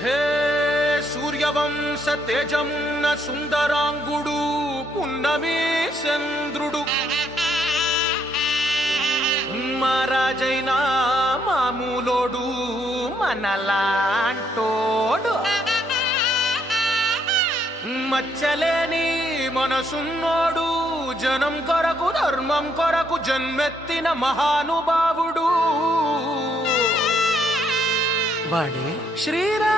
హే సూర్యవంశ తేజమున్న సుందరాంగుడు పున్నమి చంద్రుడు మహారాజైనా మామూలోడు మనలాంటోడు మచ్చలేని మనసున్నోడు జనం కొరకు ధర్మం కొరకు జన్మెత్తిన మహానుభావుడు వాడే శ్రీరాముడు.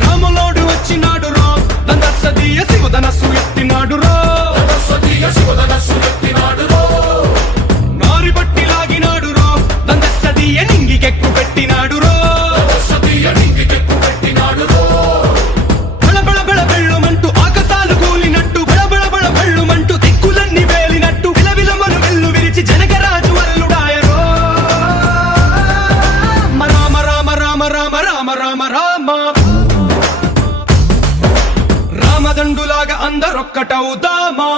రాములోడు వచ్చినాడు రో దందసదీయ శివధనస్సు ఎత్తినాడు రో నారి బట్టి లాగినాడు రో దందసదీయ నింగికెక్కు పెట్టినాడు రో బళబళ బళ బెళ్ళుమంటూ ఆకాశాలు కూలినట్టు బళబళ బళ బెళ్ళుమంటూ దిక్కులన్నీ వేలినట్టు విలవిలమను వెల్లు విరిచి జనకరాజు అల్లుడాయరో రామ రామ రామ రామ రామ రామ రామ రామదండులాగా అందరొక్కటవుదామా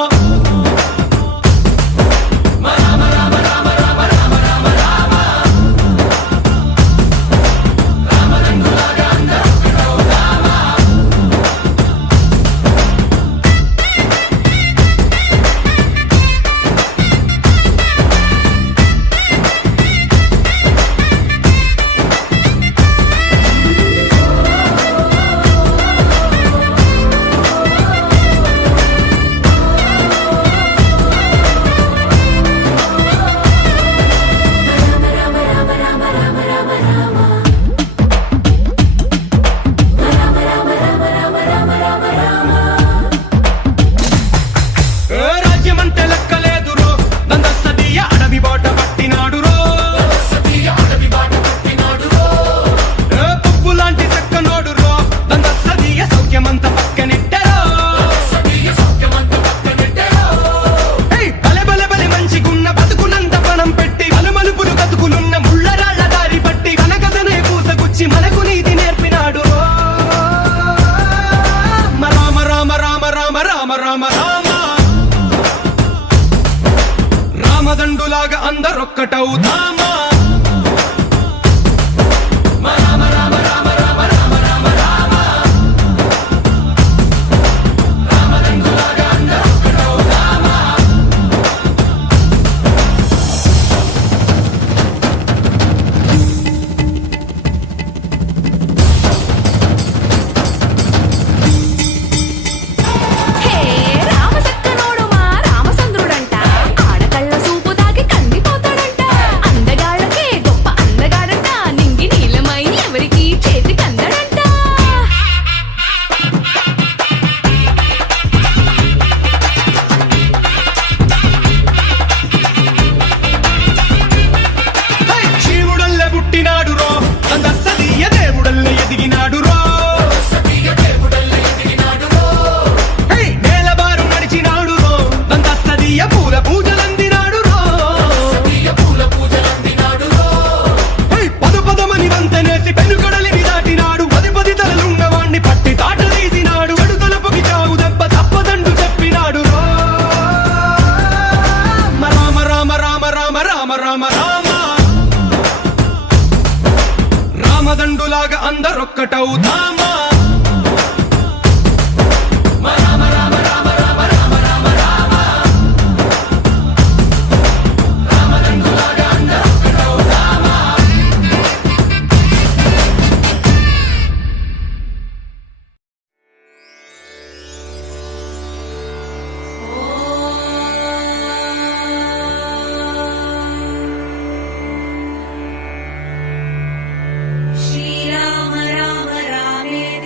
రాజ్యమంటే లెక్కలేదు రో దందసదీయ అడవి బాట పట్టినాడు రో పువ్వు లాంటి చక్కనోడు రో దందసదీయ సౌఖ్యమంత పక్కనెట్టరో బలె బలె బలె మంచిగున్న బతుకునంత పణం పెట్టి మలుమలుపులు బతుకులున్న ముళ్ళరాళ్ల దారి పట్టి కనకదనే పూసగుచ్చి మనకు నీతి నేర్పినాడు రో రామ రామ రామ రామ రామ రామ రామ రామదండులాగా అందరొక్కటవుదామా హే రామసక్కనోడు మా రామచంద్రుడంట ఆడకళ్ళ సూపు దాకి కందిపోతాడంట అందగాళ్ళకే గొప్ప అందగాడంట నింగి నీలమై ఎవరికి చేతికి అందడంట శివుడల్లే పుట్టినాడు రో దందసదీయ దేవుడల్లే ఎదిగినాడు రో నేలబారు నడిచినాడు రో దందసదీయ పూల పూజలందినాడు రో పదు పదమని వంతనేసి పెనుకడలిని దాటినాడు పది పది తలలున్నవాణ్ణి పట్టి తాట తీసినాడు చెడు తలపుకి చావు దెబ్బ తప్పదండు చెప్పినాడు రో రామ రామ రామ రామ రామ రామ రామ రామదండులాగా అందరొక్కటవుదామా श्रीराम राम रामेति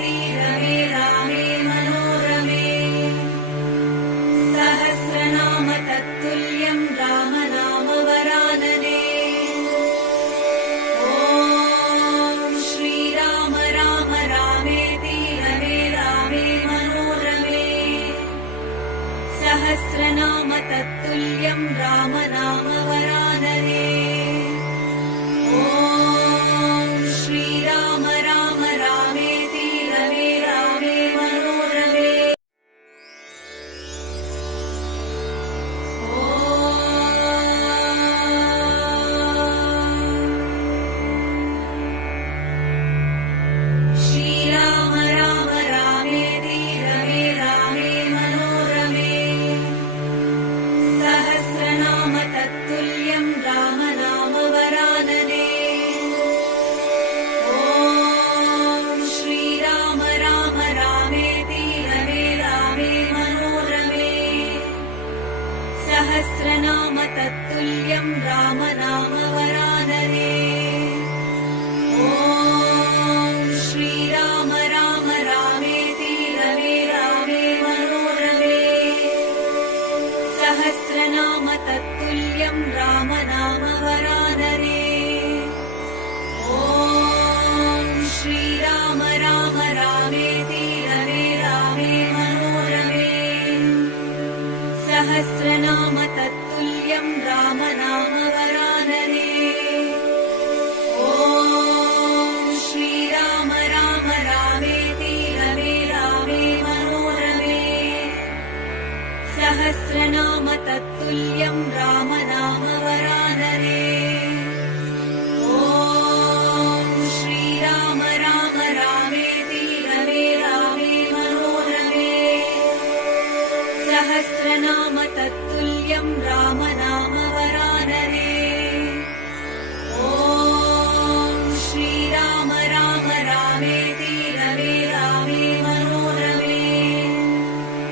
राम नाम वरानने। ॐ श्रीराम राम रामेति रमे रामे मनोरमे। सहस्रनाम तत्तुल्यं राम नाम वरानने। ॐ श्रीराम राम रामेति रमे रामे मनोरमे। सहस्रनाम तत्तुल्यं राम